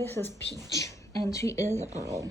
This is Peach, and she is a girl.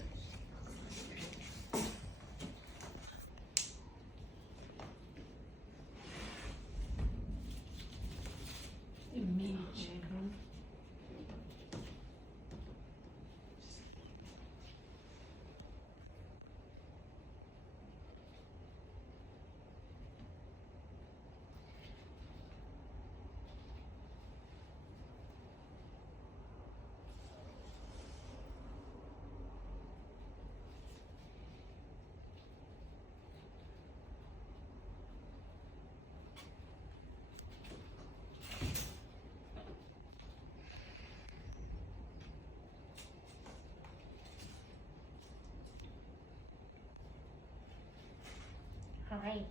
Hi.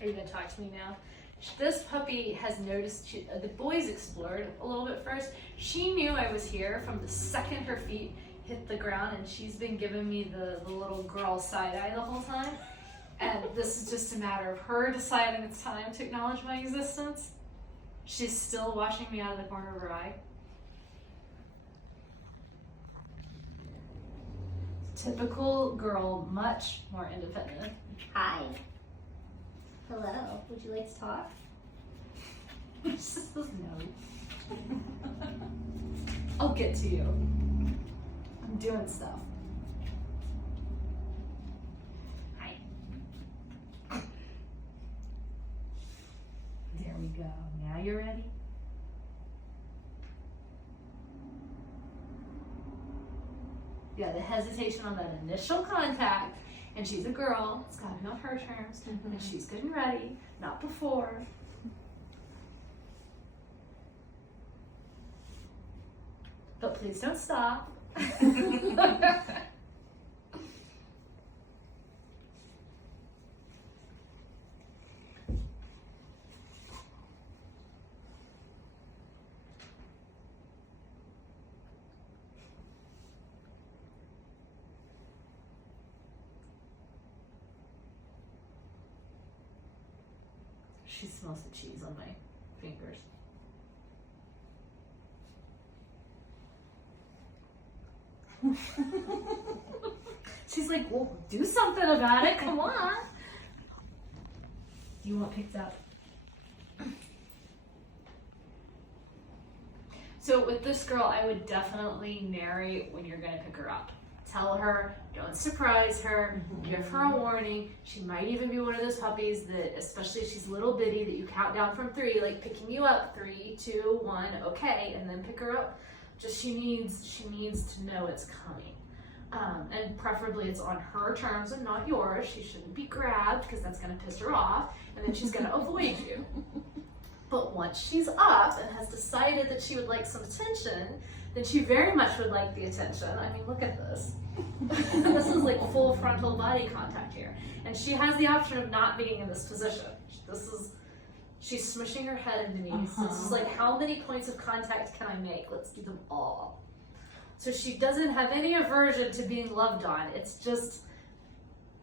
Are you gonna talk to me now? This puppy has noticed, the boys explored a little bit first. She knew I was here from the second her feet hit the ground, and she's been giving me the little girl side eye the whole time. And this is just a matter of her deciding it's time to acknowledge my existence. She's still watching me out of the corner of her eye. Typical girl, much more independent. Hi. Hello. Would you like to talk? She says no. I'll get to you. I'm doing stuff. Hi. There we go. Now you're ready? Yeah, the hesitation on that initial contact, and she's a girl, it's gotta be on her terms, and she's good and ready, not before. But please don't stop. She smells the cheese on my fingers. She's like, well, do something about it, come on. Do you want picked up? So with this girl, I would definitely narrate when you're gonna pick her up. Tell her, don't surprise her, give her a warning. She might even be one of those puppies that, especially if she's little bitty, that you count down from 3, like picking you up, 3, 2, 1, okay, and then pick her up. Just she needs to know it's coming. And preferably it's on her terms and not yours. She shouldn't be grabbed because that's gonna piss her off, and then she's gonna avoid you. But once she's up and has decided that she would like some attention, then she very much would like the attention. I mean, look at this. This is like full frontal body contact here. And she has the option of not being in this position. She's smishing her head into me. So this is like, how many points of contact can I make? Let's do them all. So she doesn't have any aversion to being loved on. It's just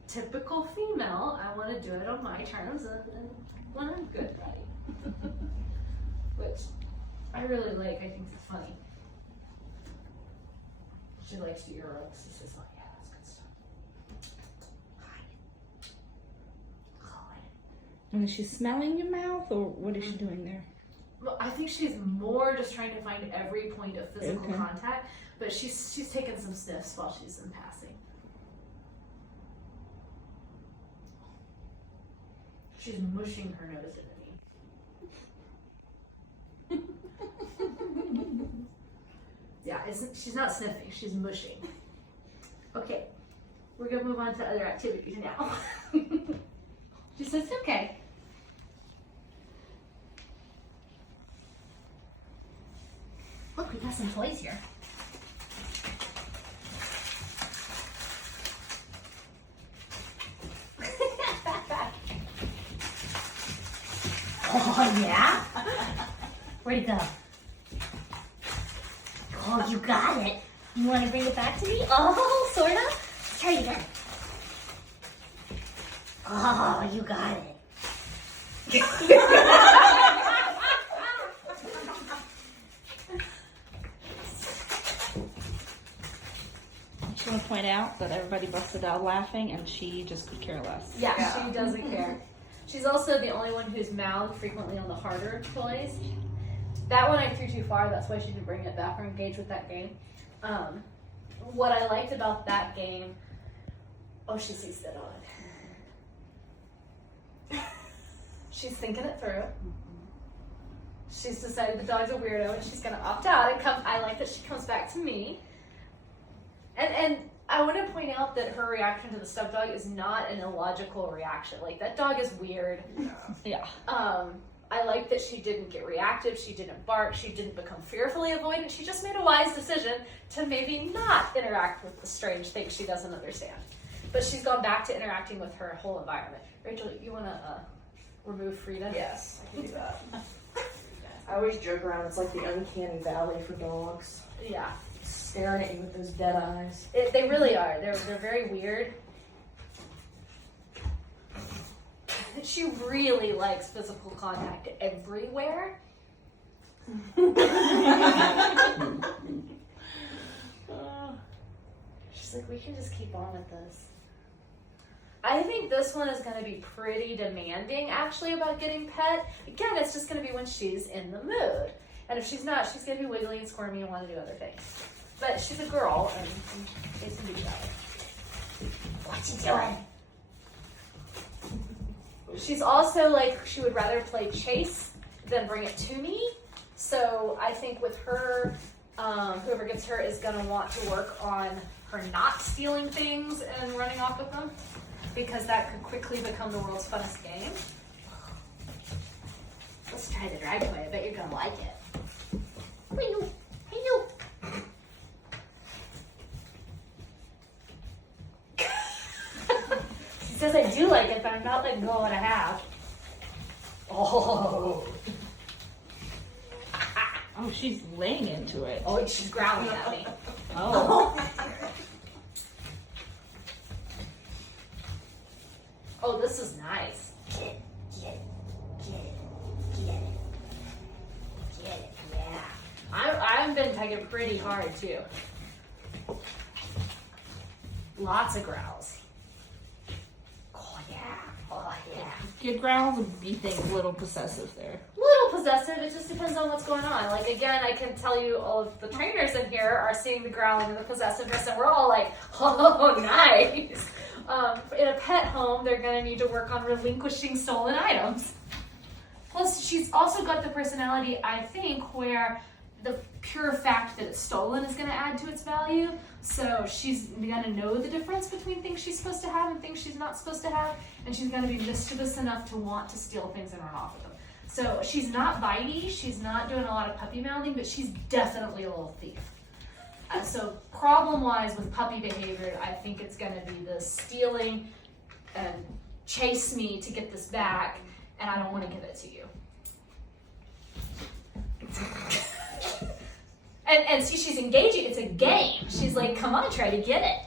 typical female. I want to do it on my terms and when I'm good, ready. Which I really like. I think it's funny. She likes the earlobes. She says, oh yeah, that's good stuff. Hi. And is she smelling your mouth, or what is she doing there? Well, I think she's more just trying to find every point of physical contact, but she's taken some sniffs while she's in passing. She's mushing her nose into me. Yeah, she's not sniffing, she's mushing. Okay, we're gonna move on to other activities now. She says, okay. Look, we got some toys here. Oh, yeah? Where'd it go? Oh, you got it. You want to bring it back to me? Oh, sort of. Let's try it again. Oh, you got it. want to point out that everybody busted out laughing, and she just could care less. Yeah, she doesn't care. She's also the only one who's mouthed frequently on the harder toys. That one I threw too far, that's why she didn't bring it back or engage with that game. What I liked about that game, she sees the dog. She's thinking it through. She's decided the dog's a weirdo and she's gonna opt out and come. I like that she comes back to me. And I want to point out that her reaction to the stuffed dog is not an illogical reaction. Like, that dog is weird. Yeah. I like that she didn't get reactive, she didn't bark, she didn't become fearfully avoidant. She just made a wise decision to maybe not interact with the strange things she doesn't understand. But she's gone back to interacting with her whole environment. Rachel, you want to remove Frida? Yes, I can do that. I always joke around, it's like the uncanny valley for dogs. Yeah. Staring at you with those dead eyes. They really are. They're very weird. She really likes physical contact everywhere. She's like, we can just keep on with this. I think this one is going to be pretty demanding, actually, about getting pet. Again, it's just going to be when she's in the mood. And if she's not, she's going to be wiggly and squirmy and want to do other things. But she's a girl, and it can be better. What you doing? She's also like, she would rather play chase than bring it to me. So I think with her, whoever gets her is going to want to work on her not stealing things and running off with them, because that could quickly become the world's funnest game. Let's try the drag toy. I bet you're going to like it. Hello. Hello. She says I do like it, but I'm not letting go of what I have. Oh. Oh, she's laying into it. Oh, she's growling at me. Oh. Oh, this is nice. Get it, get it, get it, get it. Get it, yeah. I've been tagging pretty hard too. Lots of growls. Oh yeah, oh yeah. Good growls would be things a little possessive there. Little possessive, it just depends on what's going on. Like, again, I can tell you all of the trainers in here are seeing the growling and the possessiveness, and we're all like, oh, nice. In a pet home, they're going to need to work on relinquishing stolen items. Plus, she's also got the personality, I think, where the pure fact that it's stolen is going to add to its value. So she's going to know the difference between things she's supposed to have and things she's not supposed to have. And she's going to be mischievous enough to want to steal things and run off with them. So she's not bitey, she's not doing a lot of puppy mouthing, but she's definitely a little thief. So problem-wise with puppy behavior, I think it's going to be the stealing and chase me to get this back, and I don't want to give it to you. And see, she's engaging. It's a game. She's like, come on, try to get it.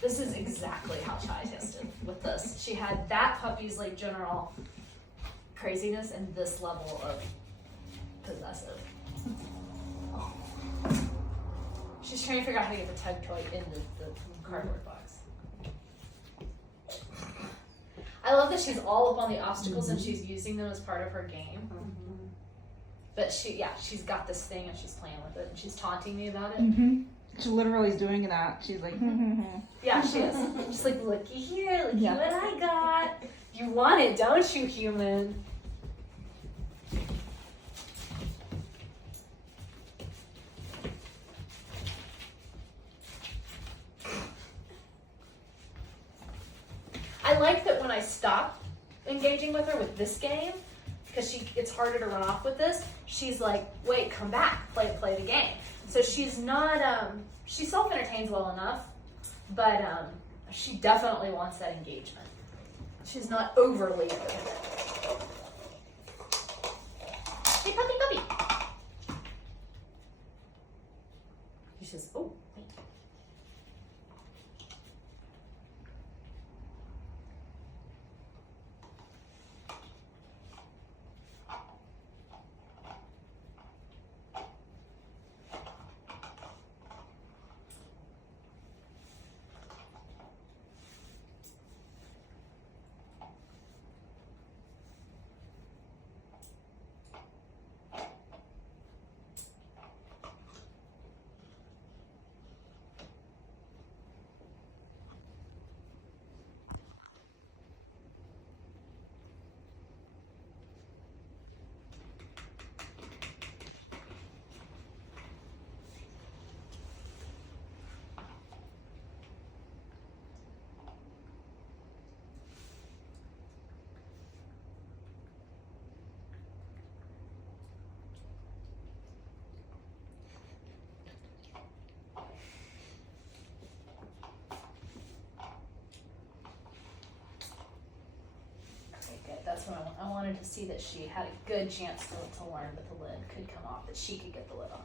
This is exactly how Chai tested with this. She had that puppy's like general craziness and this level of possessive. She's trying to figure out how to get the tug toy in the cardboard box. I love that she's all up on the obstacles and she's using them as part of her game. But she's got this thing and she's playing with it and she's taunting me about it. Mm-hmm. She literally is doing that. She's like, Yeah, she is. She's like, looky here, looky Yeah. what I got. You want it, don't you, human? I like that when I stop engaging with her with this game, because it's harder to run off with this, she's like, wait, come back, play the game. So she's not, she self-entertains well enough, but she definitely wants that engagement. She's not overly independent. Hey, puppy, puppy. She says, oh, wait. That's what I wanted to see, that she had a good chance to learn that the lid could come off, that she could get the lid off.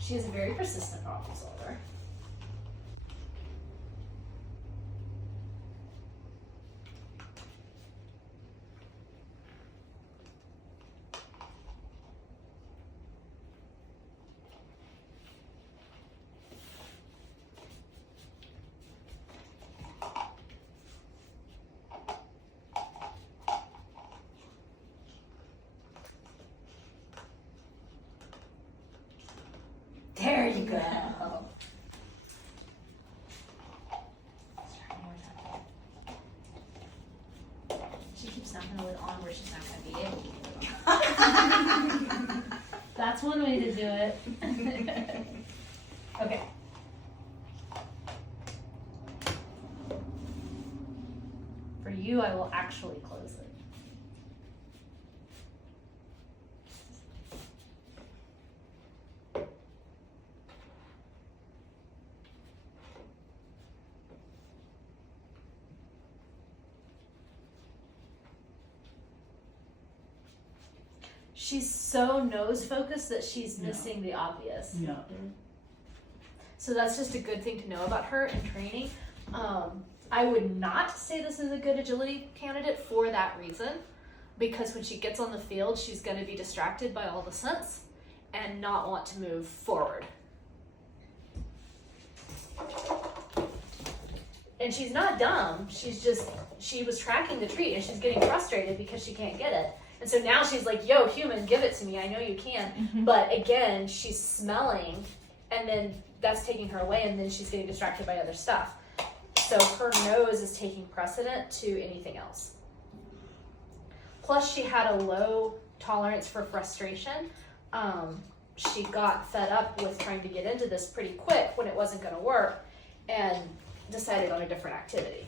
She is a very persistent problem solver. There you go. She keeps knocking the lid on where she's not going to be able to get it on. That's one way to do it. Okay. For you, I will actually close it. She's so nose focused that she's missing the obvious. Yeah. So that's just a good thing to know about her in training. I would not say this is a good agility candidate for that reason, because when she gets on the field, she's going to be distracted by all the scents and not want to move forward. And she's not dumb. She was tracking the treat and she's getting frustrated because she can't get it. And so now she's like, yo, human, give it to me. I know you can. Mm-hmm. But again, she's smelling, and then that's taking her away, and then she's getting distracted by other stuff. So her nose is taking precedent to anything else. Plus, she had a low tolerance for frustration. She got fed up with trying to get into this pretty quick when it wasn't going to work, and decided on a different activity.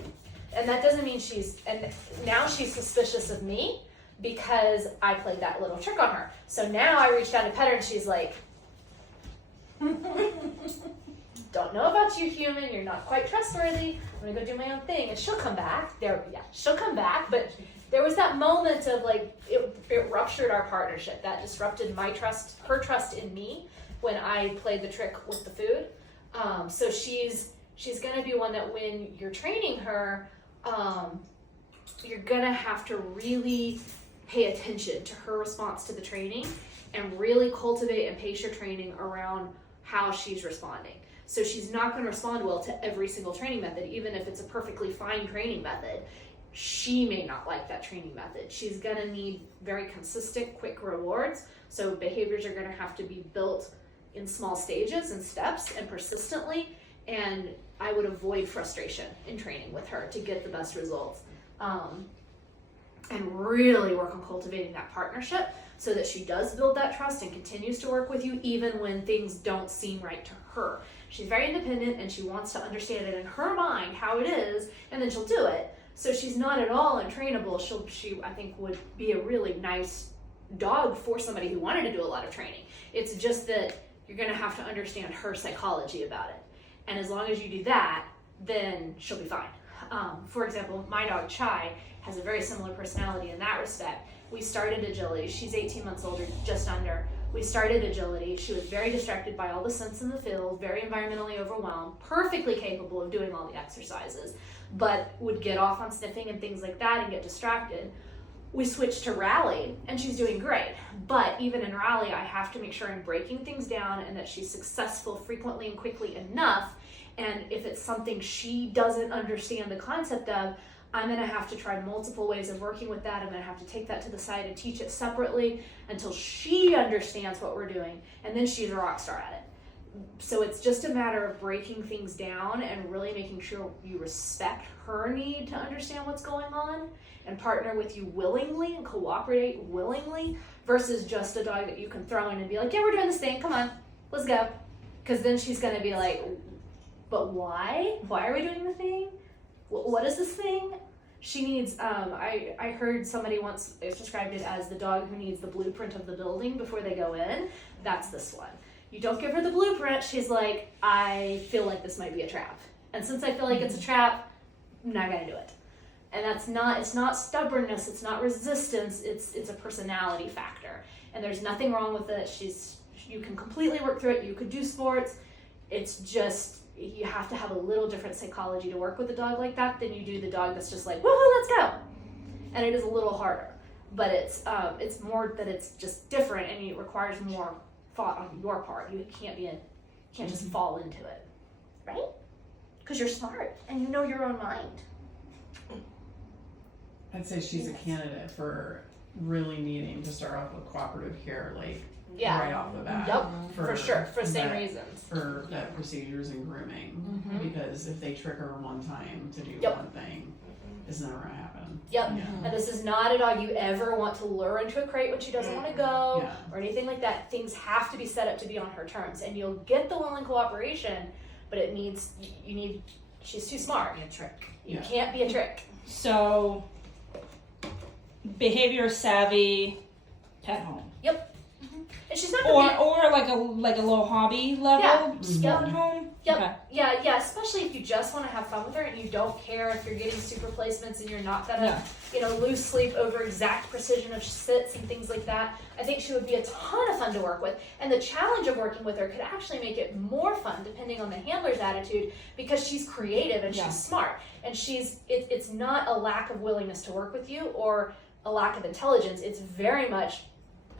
And that doesn't mean and now she's suspicious of me, because I played that little trick on her. So now I reached out to pet her and she's like, don't know about you, human. You're not quite trustworthy. I'm gonna go do my own thing. And she'll come back. She'll come back. But there was that moment of like, it ruptured our partnership. That disrupted my trust, her trust in me when I played the trick with the food. So she's gonna be one that when you're training her, you're gonna have to really pay attention to her response to the training and really cultivate and pace your training around how she's responding. So she's not going to respond well to every single training method, even if it's a perfectly fine training method. She may not like that training method. She's going to need very consistent, quick rewards. So behaviors are going to have to be built in small stages and steps and persistently. And I would avoid frustration in training with her to get the best results. And really work on cultivating that partnership so that she does build that trust and continues to work with you even when things don't seem right to her. She's very independent and she wants to understand it in her mind how it is, and then she'll do it. So she's not at all untrainable. She I think would be a really nice dog for somebody who wanted to do a lot of training. It's just that you're gonna have to understand her psychology about it. And as long as you do that, then she'll be fine. For example, my dog Chai has a very similar personality in that respect. We started agility. She's 18 months older, just under. We started agility. She was very distracted by all the scents in the field, very environmentally overwhelmed, perfectly capable of doing all the exercises, but would get off on sniffing and things like that and get distracted. We switched to rally and she's doing great. But even in rally, I have to make sure I'm breaking things down and that she's successful frequently and quickly enough. And if it's something she doesn't understand the concept of, I'm gonna have to try multiple ways of working with that. I'm gonna have to take that to the side and teach it separately until she understands what we're doing. And then she's a rock star at it. So it's just a matter of breaking things down and really making sure you respect her need to understand what's going on and partner with you willingly and cooperate willingly versus just a dog that you can throw in and be like, yeah, we're doing this thing, come on, let's go. Because then she's gonna be like, but why? Why are we doing the thing? What is this thing? She needs, I heard somebody once described it as the dog who needs the blueprint of the building before they go in. That's this one. You don't give her the blueprint, she's like, I feel like this might be a trap. And since I feel like it's a trap, I'm not gonna do it. And it's not stubbornness, it's not resistance, it's a personality factor. And there's nothing wrong with it. You can completely work through it. You could do sports. It's just, you have to have a little different psychology to work with a dog like that than you do the dog that's just like, woohoo, let's go. And it is a little harder, but it's more that it's just different, and it requires more thought on your part. You can't just fall into it, right? Because you're smart and you know your own mind. I'd say she's a candidate for really needing to start off with cooperative care, like right off the bat. Yep, for sure, for the same vet- reasons. For vet procedures and grooming, because if they trick her one time to do Yep. one thing, it's never gonna happen. Yep. Yeah. And this is not a dog you ever want to lure into a crate when she doesn't want to go Yeah. or anything like that. Things have to be set up to be on her terms, and you'll get the willing cooperation, but it needs, she's too smart. Be a trick. You Yeah. can't be a trick. So, behavior savvy, pet home, And she's not or gonna be, like a little hobby level Yeah. sport home. Yep. Okay. yeah, especially if you just want to have fun with her and you don't care if you're getting super placements and you're not gonna, lose sleep over exact precision of sits and things like that. I think she would be a ton of fun to work with, and the challenge of working with her could actually make it more fun depending on the handler's attitude, because she's creative and she's smart, and it's not a lack of willingness to work with you or a lack of intelligence. It's very much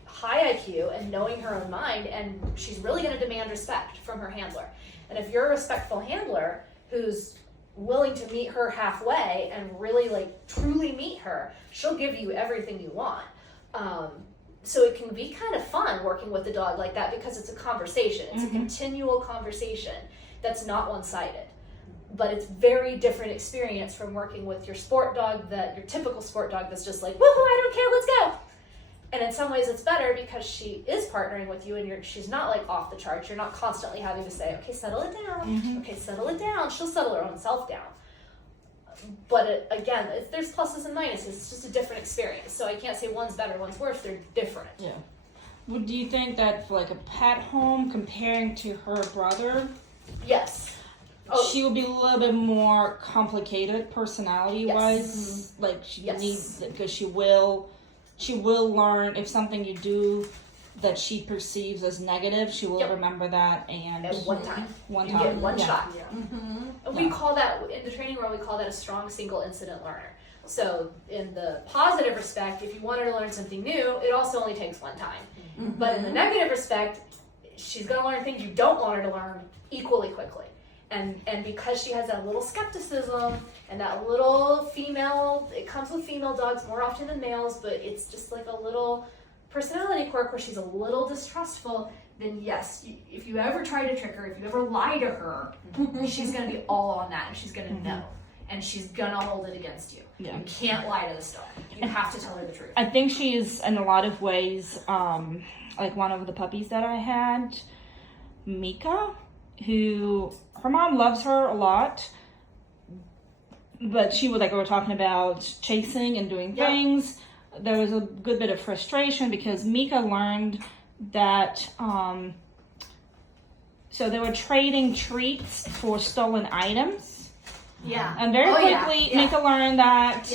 high IQ and knowing her own mind, and she's really going to demand respect from her handler. And if you're a respectful handler who's willing to meet her halfway and really truly meet her, she'll give you everything you want. So it can be kind of fun working with a dog like that, because it's a conversation. It's a continual conversation that's not one-sided. But it's very different experience from working with your sport dog, your typical sport dog that's just like, woohoo, I don't care, let's go. And in some ways it's better because she is partnering with you, and she's not off the charts. You're not constantly having to say, okay, settle it down. Okay, settle it down. She'll settle her own self down. But again, there's pluses and minuses. It's just a different experience. So I can't say one's better, one's worse. They're different. Yeah. Well, do you think that for a pet home, comparing to her brother, Yes. Oh. she will be a little bit more complicated personality-wise? She Yes. needs, because she will learn if something you do that she perceives as negative, she will remember that and At one time. one You time. get one shot. And we Yeah. call that, in the training world, we call that a strong single incident learner. So in the positive respect, if you want her to learn something new, it also only takes one time. But in the negative respect, she's going to learn things you don't want her to learn equally quickly. And because she has that little skepticism and that little female, it comes with female dogs more often than males, but it's just like a little personality quirk where she's a little distrustful, then yes, if you ever try to trick her, if you ever lie to her, she's going to be all on that, and she's going to know. And she's going to hold it against you. Yeah. You can't lie to this dog. You have to tell her the truth. I think she is, in a lot of ways, like one of the puppies that I had, Mika, who, her mom loves her a lot, but she would, we were talking about chasing and doing things. There was a good bit of frustration because Mika learned that, so they were trading treats for stolen items. Yeah. And very quickly, Mika learned that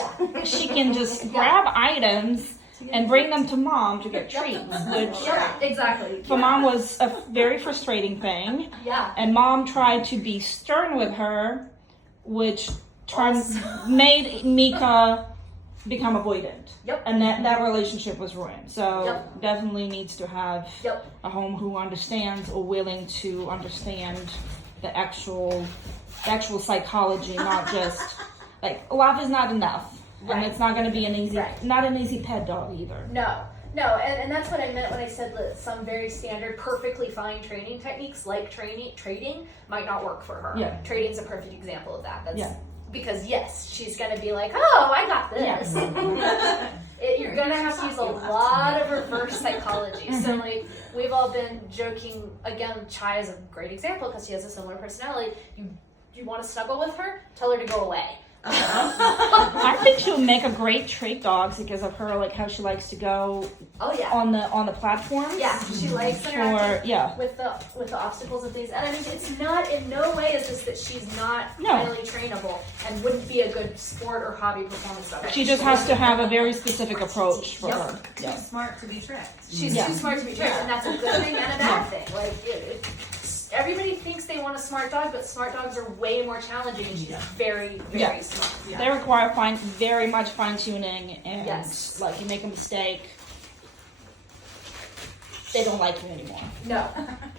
she can just grab items and bring them to mom to get treats, which Exactly. for mom was a very frustrating thing. Yeah. And mom tried to be stern with her, which made Mika become avoidant. Yep. And that relationship was ruined. So definitely needs to have a home who understands or willing to understand the actual psychology, not just love is not enough. Right. And it's not going to be not an easy pet dog either. No, and that's what I meant when I said that some very standard, perfectly fine training techniques like trading might not work for her. Yeah. Trading's a perfect example of that. That's Yeah. Because yes, she's gonna be like, oh, I got this. You're gonna have to use a lot of reverse psychology. So we've all been joking. Again, Chai is a great example because she has a similar personality. You want to snuggle with her? Tell her to go away. I think she'll make a great trait dog because of her, like how she likes to go Oh yeah. on the platforms. Yeah, she likes interacting For yeah. with the obstacles and things. And I mean, it's not in no way is this that she's not No. highly trainable and wouldn't be a good sport or hobby performance dog. She just has to have a very specific approach for Yep. her. Yeah. Smart to be tricked. She's Yeah. too smart to be tricked, and that's a good thing and a bad thing. Like everybody thinks they want a smart dog, but smart dogs are way more challenging, and she's very, very Yeah. smart. They require very much fine tuning, and Yes. like you make a mistake, they don't like you anymore. No,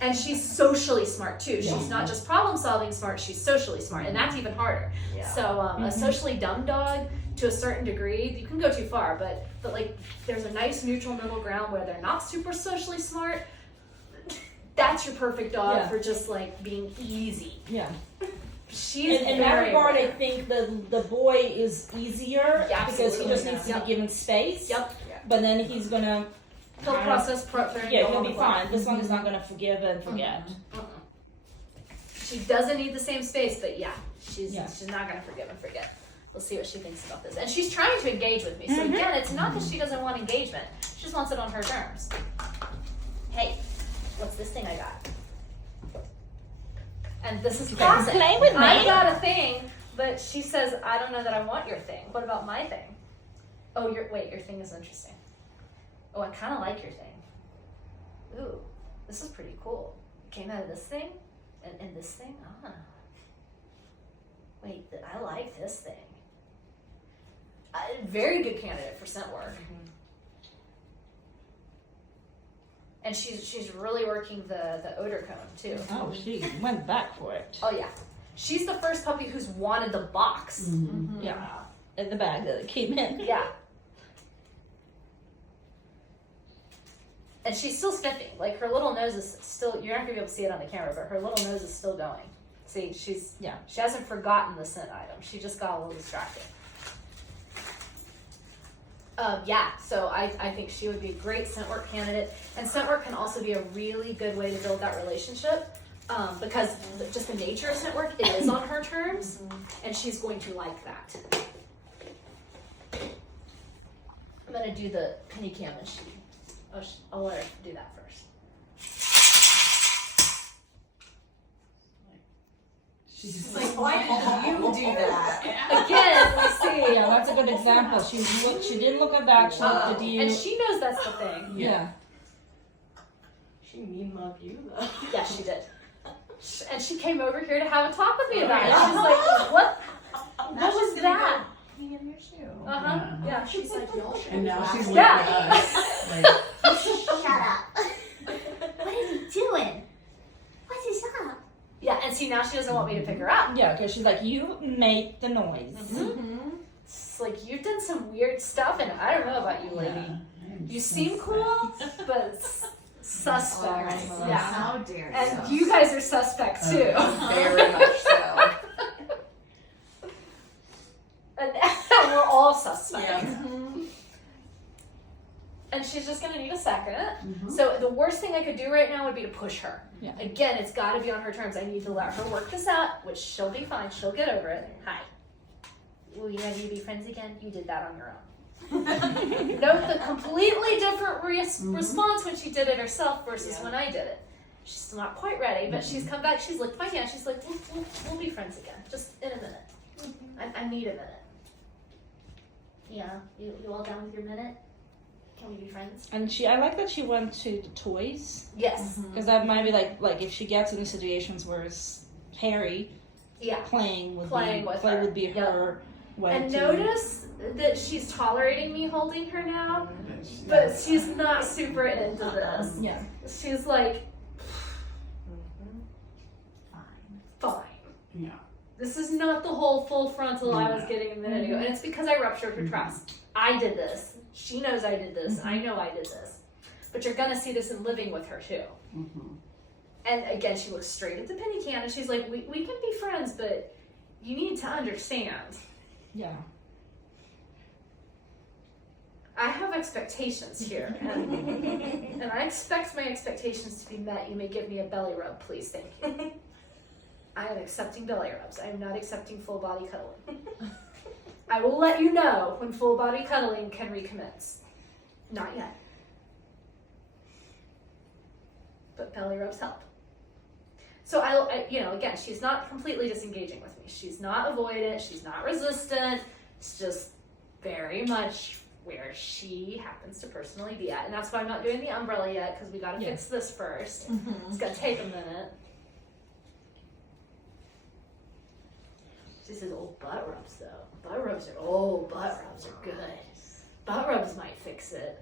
and she's socially smart too. She's Yeah. not just problem solving smart; she's socially smart, and that's even harder. Yeah. So a socially dumb dog, to a certain degree, you can go too far, but like there's a nice neutral middle ground where they're not super socially smart. That's your perfect dog Yeah. for just like being easy. Yeah. She's In that very regard, I rare. think the boy is easier Yeah, because he absolutely. just needs to Yep. be given space. Yep. But then he's gonna, He'll process and yeah, go he'll on be the floor. fine. This one is not gonna forgive and forget. She doesn't need the same space, but yeah, she's Yeah. not gonna forgive and forget. We'll see what she thinks about this. And she's trying to engage with me. So Mm-hmm. again, it's not that she doesn't want engagement. She just wants it on her terms. Hey, what's this thing I got? And this is classic. Play with me. I got a thing, but she says, I don't know that I want your thing. What about my thing? Oh, your thing is interesting. Oh, I kind of like your thing. Ooh, this is pretty cool. It came out of this thing and this thing. Ah. Wait, I like this thing. Very good candidate for scent work. And she's really working the odor cone too. Oh, she went back for it. Oh yeah, she's the first puppy who's wanted the box. Yeah. In the bag that it came in. Yeah. And she's still sniffing. Like her little nose is still. You're not gonna be able to see it on the camera, but her little nose is still going. See, she hasn't forgotten the scent item. She just got a little distracted. So I think she would be a great scent work candidate. And scent work can also be a really good way to build that relationship because just the nature of scent work, it is on her terms, and she's going to like that. I'm gonna do the penny cam and I'll let her do that first. She's like, why did you do that? Again, we see. Yeah, that's a good example. She didn't look at that. She looked at you. And she knows that's the thing. Yeah. She mean mug you though. Yeah, she did. And she came over here to have a talk with me about it. She was like, what? What was that? Hang in your shoe. Uh-huh. Yeah, she's like, y'all should. And now she's looking Yeah. at us. Like, Shut up. What are you doing? What is up? Yeah, and see, now she doesn't want me to pick her up. Yeah, because she's like, you make the noise. It's like, you've done some weird stuff, and I don't know about you, lady. You seem cool, but it's suspect. Yeah. How dare you? And you guys are suspect, too. Very much so. And we're all suspect. Yeah. And she's just gonna need a second. So the worst thing I could do right now would be to push her. Yeah. Again, it's gotta be on her terms. I need to let her work this out, which she'll be fine. She'll get over it. Hi. Will you ready to be friends again? You did that on your own. Note the completely different response when she did it herself versus when I did it. She's still not quite ready, but she's come back. She's licked my hand. She's like, we'll be friends again. Just in a minute. I need a minute. Yeah, you all down with your minute? Can we be friends? And I like that she went to the toys Yes. because that might be like if she gets into situations where it's Harry Yeah. playing would Playing be with play her. would be her way And to notice that she's tolerating me holding her now, but she's not super into this. yeah. She's like, fine. Yeah. This is not the whole full frontal I was getting a minute ago. And it's because I ruptured her trust. I did this. She knows I did this. I know I did this. But you're going to see this in living with her too. And again, she looks straight at the penny can and she's like, we can be friends, but you need to understand. Yeah. I have expectations here. And I expect my expectations to be met. You may give me a belly rub, please. Thank you. I am accepting belly rubs. I am not accepting full body cuddling. I will let you know when full body cuddling can recommence. Not yet. But belly rubs help. So I again, she's not completely disengaging with me. She's not avoidant. She's not resistant. It's just very much where she happens to personally be at. And that's why I'm not doing the umbrella yet, because we got to fix this first. It's going to take a minute. She says, oh, butt rubs, though. Butt rubs are good. Butt rubs might fix it.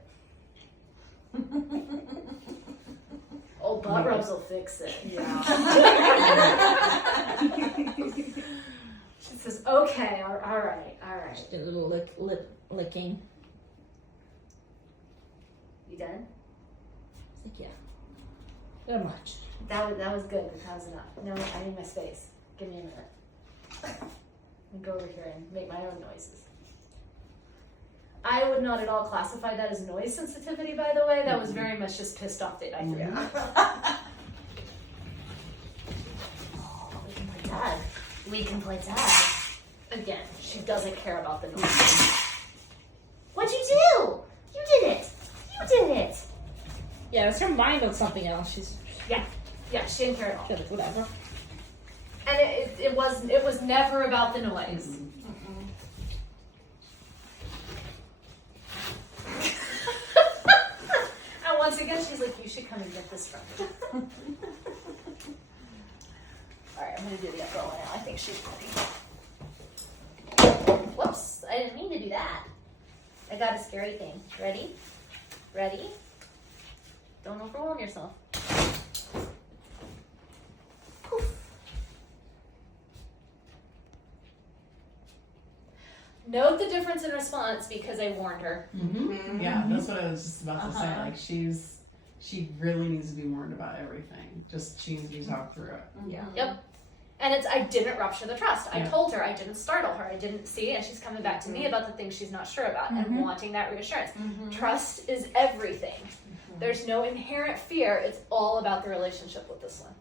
Oh, butt rubs will fix it. Yeah. She says, okay, all right. Just a little lip licking. You done? It's like, yeah. Not much. That was good, but that was enough. No, I need my space. Give me a minute. Let me go over here and make my own noises. I would not at all classify that as noise sensitivity, by the way. That was very much just pissed off that I threw it. We can play tag. Again, she doesn't care about the noise. What'd you do? You did it. Yeah, it's her mind on something else. She's Yeah, she didn't care at all. like, whatever. And it was never about the noise. And once again, she's like, you should come and get this from me. Alright, I'm gonna do the umbrella now. I think she's ready. Whoops, I didn't mean to do that. I got a scary thing. Ready? Don't overwhelm yourself. Poof. Note the difference in response because I warned her. Yeah, that's what I was just about to say. Like she really needs to be warned about everything. Just she needs to be talked through it. Yeah. Yep. And I didn't rupture the trust. I Yeah. told her, I didn't startle her. I didn't see, and she's coming back to me about the things she's not sure about and wanting that reassurance. Trust is everything. There's no inherent fear. It's all about the relationship with this one.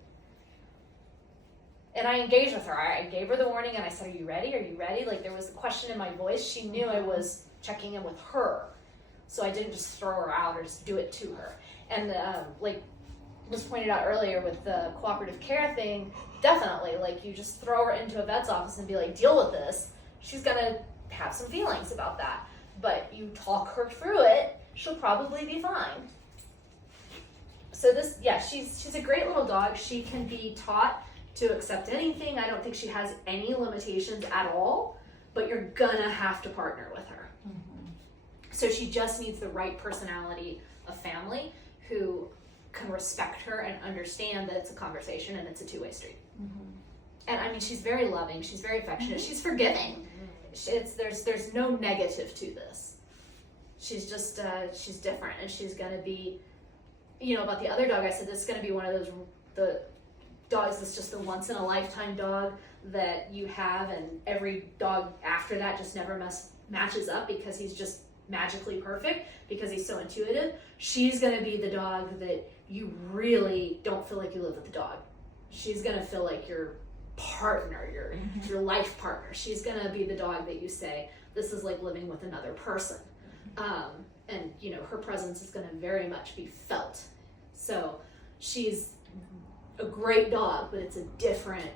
And I engaged with her. I gave her the warning and I said, are you ready? Like there was a question in my voice. She knew I was checking in with her. So I didn't just throw her out or just do it to her. And like was pointed out earlier with the cooperative care thing, definitely, like you just throw her into a vet's office and be like, deal with this. She's gonna have some feelings about that. But you talk her through it, she'll probably be fine. So this, she's a great little dog. She can be taught to accept anything. I don't think she has any limitations at all, but you're gonna have to partner with her. So she just needs the right personality of family who can respect her and understand that it's a conversation and it's a two-way street. And I mean, she's very loving, she's very affectionate, she's forgiving. There's no negative to this. She's just, she's different, and she's gonna be, about the other dog, I said this is gonna be one of those, the dogs that's just the once in a lifetime dog that you have, and every dog after that just never matches up because he's just magically perfect because he's so intuitive. She's gonna be the dog that you really don't feel like you live with the dog. She's gonna feel like your partner, your life partner. She's gonna be the dog that you say, this is like living with another person. And her presence is gonna very much be felt. So she's a great dog, but it's a different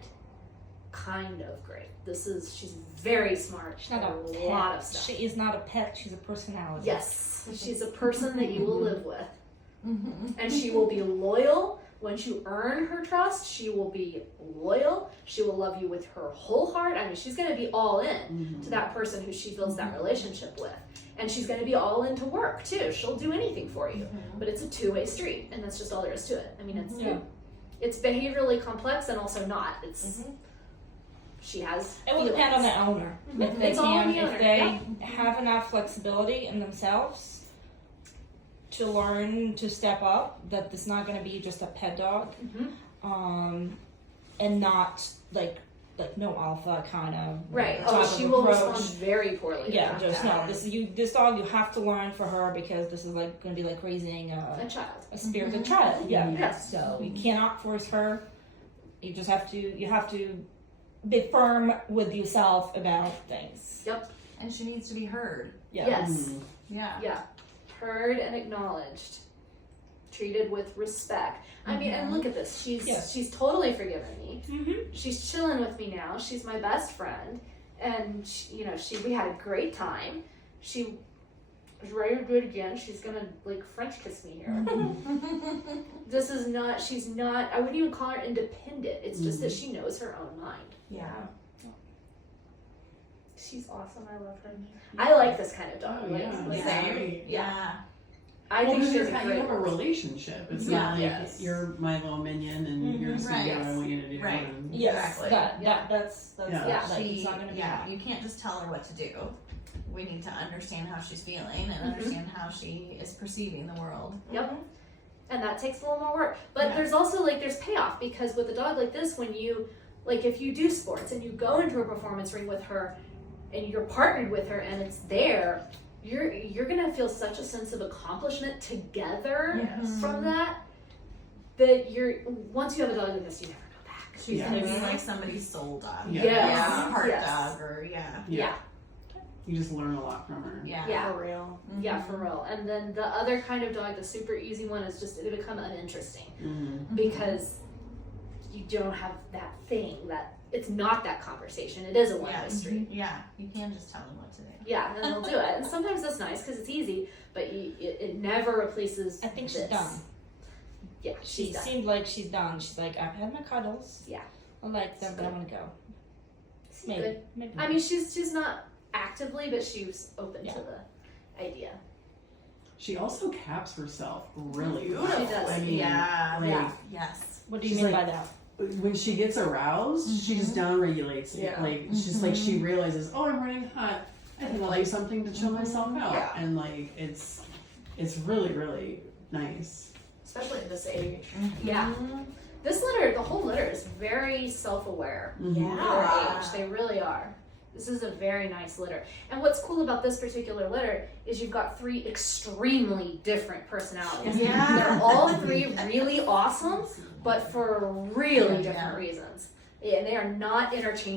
kind of great. She's very smart. She's not a a lot pet. of stuff. She is not a pet. She's a personality. Yes, she's a person that you will live with. And she will be loyal. Once you earn her trust, she will be loyal. She will love you with her whole heart. I mean, she's going to be all in to that person who she builds that relationship with. And she's going to be all into work, too. She'll do anything for you. But it's a two-way street, and that's just all there is to it. I mean, it's behaviorally complex and also not. It's she has It will depend on the owner. If they It's all on the if owner, they have enough flexibility in themselves to learn to step up, that it's not going to be just a pet dog, and not like no alpha kind of right. type Oh, of she will approach. respond very poorly. Yeah, to just that. no. This dog you have to learn for her because this is like going to be like raising A child. a spirited child. Yeah. Yes. So you cannot force her. You just have to be firm with yourself about things. Yep. And she needs to be heard. Yeah. Yes. Mhm. Yeah. Yeah. Heard and acknowledged. Treated with respect. I mean, and look at this. Yes. She's totally forgiven me. Mm-hmm. She's chilling with me now. She's my best friend, and we had a great time. She was ready to do it again. She's gonna like French kiss me here. This is not. She's not. I wouldn't even call her independent. It's just that she knows her own mind. Yeah. She's awesome. I love her. I like this kind of dog. Oh, yeah. Like, Same. Yeah. I Well, think because she's you a great have a one. relationship. It's Yeah. not like Yes. you're my little minion and you're just gonna do what I Right. want you to do. Right. And Yes. Exactly. That's Yeah. Yeah. like, it's not gonna be that. You can't just tell her what to do. We need to understand how she's feeling and understand how she is perceiving the world. Yep. And that takes a little more work. But Yeah. there's also there's payoff, because with a dog like this, when you if you do sports and you go into a performance ring with her and you're partnered with her and it's there, you're gonna feel such a sense of accomplishment together Yes. from that once you have a dog like this, you never go back. She's Yeah. gonna be like somebody's soul dog. Yeah. Yes. Heart Yes. dog or yeah. Yeah. You just learn a lot from her. Yeah. Yeah. For real. Yeah, for real. And then the other kind of dog, the super easy one, is just to become uninteresting. Mm-hmm. Because you don't have that thing that it's not that conversation. It is a one-way Yeah. street. Yeah. You can just tell them what to do. Yeah, and then they'll do it. And sometimes that's nice because it's easy, but it never replaces. I think she's this. done. Yeah, She she's done. seemed like she's done. She's like, I've had my cuddles. Yeah. I like them, but I want to go. She's Maybe. good. Maybe. I mean, she's not actively, but she open Yeah. to the idea. She also caps herself really well. She does. I mean, Yeah. like, Yeah. Yes. What do you she's mean like- by that? when she gets aroused, she just downregulates. Yeah. Like it's just like she realizes, oh, I'm running hot. I think I'll do something to chill myself out. Yeah. And like it's really really nice. Especially at this age. Yeah. This litter, the whole litter, is very self-aware. Mhm. For Yeah. their age, they really are. This is a very nice litter. And what's cool about this particular litter is you've got 3 extremely different personalities. Yeah. They're all 3 really awesome, but for really Yeah. different reasons. Yeah, and they are not interchangeable.